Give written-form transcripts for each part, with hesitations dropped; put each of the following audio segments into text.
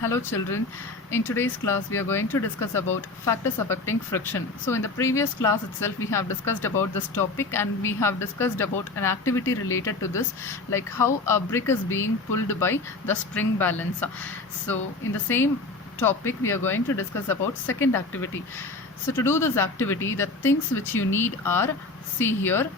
Hello children, in today's class we are going to discuss about factors affecting friction. So in the previous class itself we have discussed about this topic and we have discussed about an activity related to this, like how a brick is being pulled by the spring balance. So in the same topic we are going to discuss about second activity. So to do this activity, the things which you need are, see here,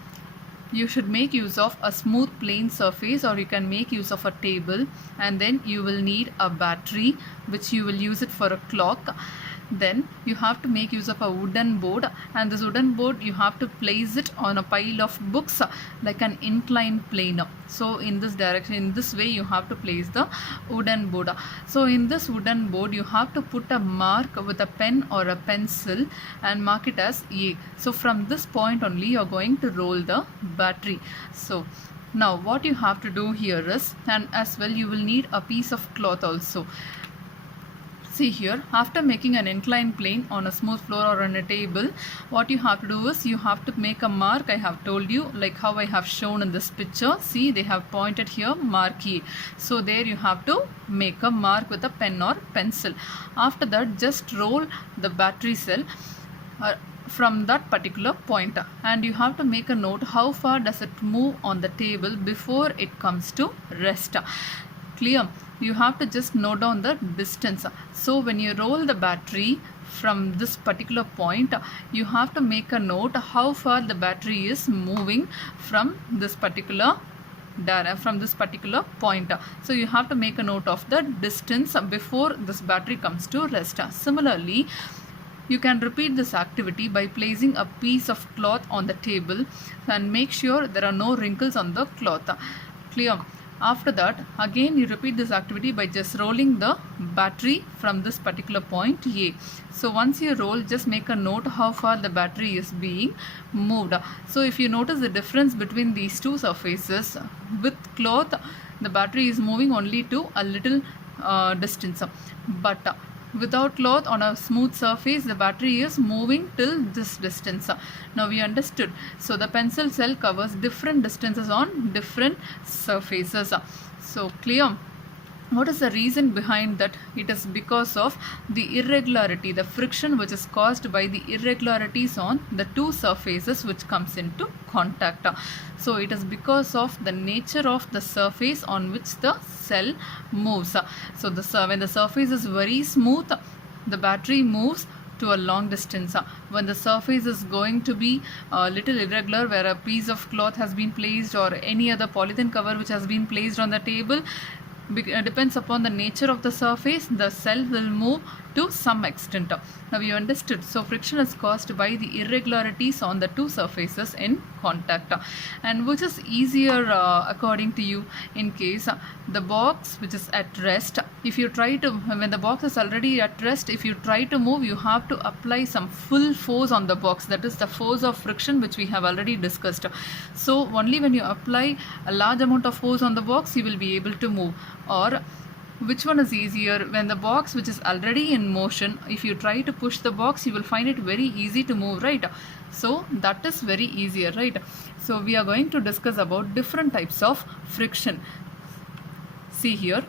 you should make use of a smooth plain surface, or you can make use of a table, and then you will need a battery which you will use it for a clock. Then you have to make use of a wooden board, and this wooden board you have to place it on a pile of books like an inclined plane. So in this direction, in this way you have to place the wooden board. So in this wooden board you have to put a mark with a pen or a pencil and mark it as A. So from this point only you are going to roll the battery. So now what you have to do here is, and as well you will need a piece of cloth also. See here, after making an inclined plane on a smooth floor or on a table, what you have to do is you have to make a mark. I have told you, like how I have shown in this picture. See, they have pointed here, mark A. So there you have to make a mark with a pen or pencil. After that, just roll the battery cell from that particular point, and you have to make a note how far does it move on the table before it comes to rest. Clear? You have to just note down the distance. So when you roll the battery from this particular point, you have to make a note how far the battery is moving from this particular point. So you have to make a note of the distance before this battery comes to rest. Similarly, you can repeat this activity by placing a piece of cloth on the table and make sure there are no wrinkles on the cloth. Clear? After that, again you repeat this activity by just rolling the battery from this particular point A. So once you roll, just make a note how far the battery is being moved. So if you notice the difference between these two surfaces, with cloth the battery is moving only to a little distance, but without cloth on a smooth surface the battery is moving till this distance. Now we understood. So the pencil cell covers different distances on different surfaces. So clear? What is the reason behind that? It is because of the irregularity, the friction which is caused by the irregularities on the two surfaces which comes into contact. So it is because of the nature of the surface on which the cell moves. So when the surface is very smooth, the battery moves to a long distance. When the surface is going to be a little irregular, where a piece of cloth has been placed or any other polythene cover which has been placed on the table, depends upon the nature of the surface, the cell will move to some extent. Now you understood. So friction is caused by the irregularities on the two surfaces in contact. And which is easier according to you? In case the box which is at rest, if you try to, when the box is already at rest, if you try to move, you have to apply some full force on the box. That is the force of friction which we have already discussed. So only when you apply a large amount of force on the box, you will be able to move. Or which one is easier? When the box which is already in motion, if you try to push the box, you will find it very easy to move, right? So that is very easier, right? So we are going to discuss about different types of friction. See here,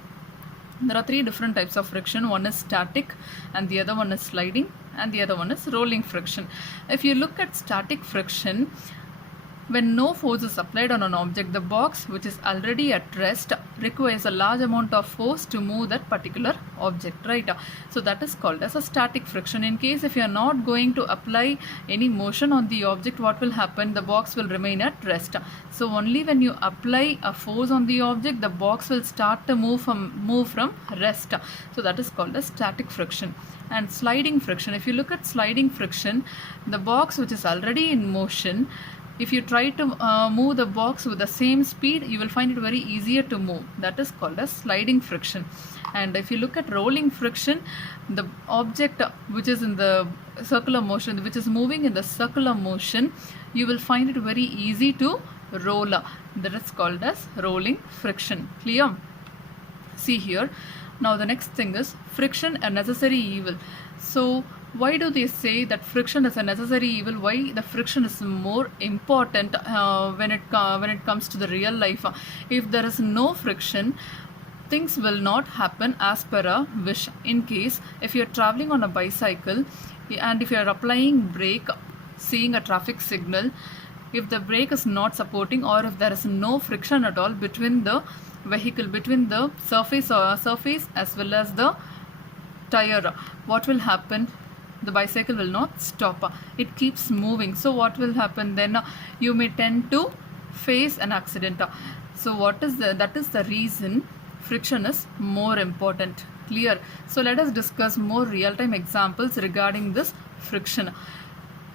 there are three different types of friction. One is static, and the other one is sliding, and the other one is rolling friction. If you look at static friction, when no force is applied on an object, the box which is already at rest requires a large amount of force to move that particular object, right? So that is called as a static friction. In case if you are not going to apply any motion on the object, what will happen? The box will remain at rest. So only when you apply a force on the object, the box will start to move from rest. So that is called as static friction. And sliding friction, if you look at sliding friction, the box which is already in motion, if you try to move the box with the same speed, you will find it very easier to move. That is called as sliding friction. And if you look at rolling friction, the object which is in the circular motion, which is moving in the circular motion, you will find it very easy to roll. That is called as rolling friction. Clear? See here. Now the next thing is friction a necessary evil. So why do they say that friction is a necessary evil? Why the friction is more important when it comes to the real life? If there is no friction, things will not happen as per a wish. In case if you're traveling on a bicycle and if you're applying brake, seeing a traffic signal, if the brake is not supporting or if there is no friction at all between the vehicle, between the surface as well as the tire, what will happen? The bicycle will not stop. It keeps moving. So what will happen then? You may tend to face an accident. So that is the reason friction is more important. Clear? So let us discuss more real-time examples regarding this friction.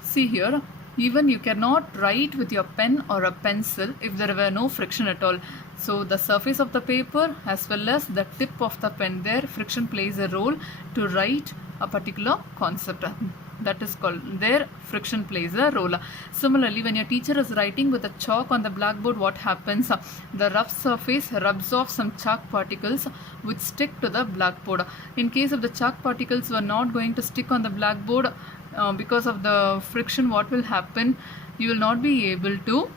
See here, even you cannot write with your pen or a pencil if there were no friction at all. So the surface of the paper as well as the tip of the pen, there friction plays a role to write a particular concept. That is called, there friction plays a role. Similarly, when your teacher is writing with a chalk on the blackboard, what happens? The rough surface rubs off some chalk particles which stick to the blackboard. In case of the chalk particles were not going to stick on the blackboard because of the friction, what will happen? You will not be able to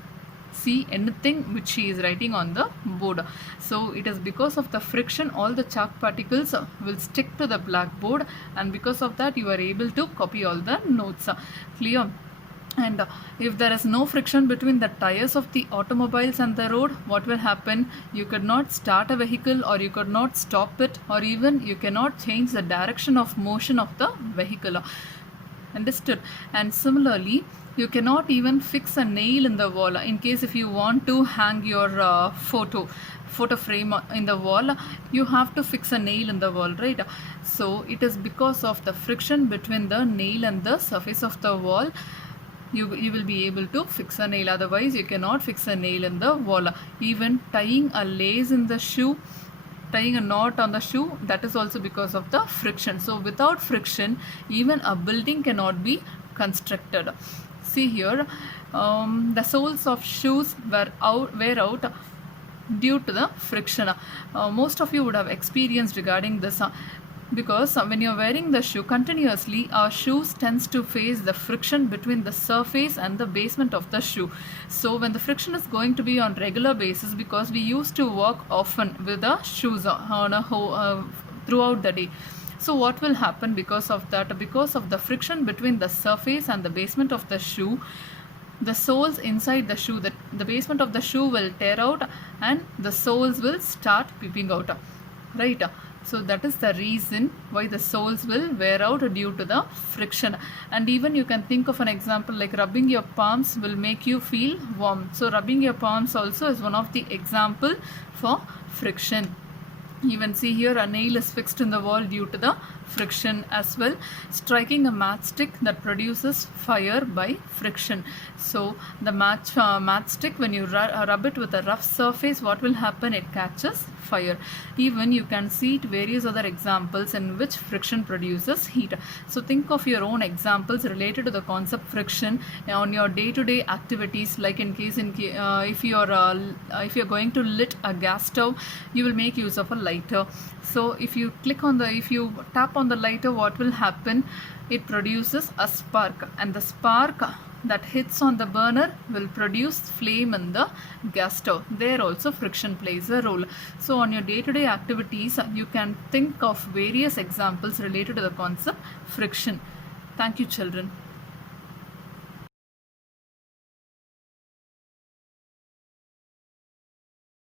see anything which she is writing on the board. So it is because of the friction all the chalk particles will stick to the blackboard, and because of that you are able to copy all the notes. Clear? And if there is no friction between the tires of the automobiles and the road, what will happen? You could not start a vehicle, or you could not stop it, or even you cannot change the direction of motion of the vehicle. Understood? And similarly, you cannot even fix a nail in the wall. In case if you want to hang your photo frame in the wall, you have to fix a nail in the wall, right? So it is because of the friction between the nail and the surface of the wall you will be able to fix a nail. Otherwise you cannot fix a nail in the wall. Even tying a lace in the shoe, tying a knot on the shoe, that is also because of the friction. So without friction, even a building cannot be constructed. See here, the soles of shoes wear out due to the friction. Most of you would have experienced regarding this. Because when you're wearing the shoe continuously, our shoes tends to face the friction between the surface and the basement of the shoe. So when the friction is going to be on regular basis, because we used to walk often with the shoes on throughout the day. So what will happen because of that? Because of the friction between the surface and the basement of the shoe, the soles inside the shoe, the basement of the shoe will tear out and the soles will start peeping out, right? So that is the reason why the soles will wear out due to the friction. And even you can think of an example like rubbing your palms will make you feel warm. So rubbing your palms also is one of the example for friction. Even see here, a nail is fixed in the wall due to the friction as well. Striking a matchstick, that produces fire by friction. So the matchstick, when you rub it with a rough surface, what will happen? It catches fire. Even you can see various other examples in which friction produces heat. So think of your own examples related to the concept friction on your day-to-day activities. Like in case if you're going to lit a gas stove, you will make use of a lighter. So if you tap on the lighter, what will happen? It produces a spark, and the spark that hits on the burner will produce flame in the gas stove. There also friction plays a role. So on your day-to-day activities, you can think of various examples related to the concept friction. Thank you, children.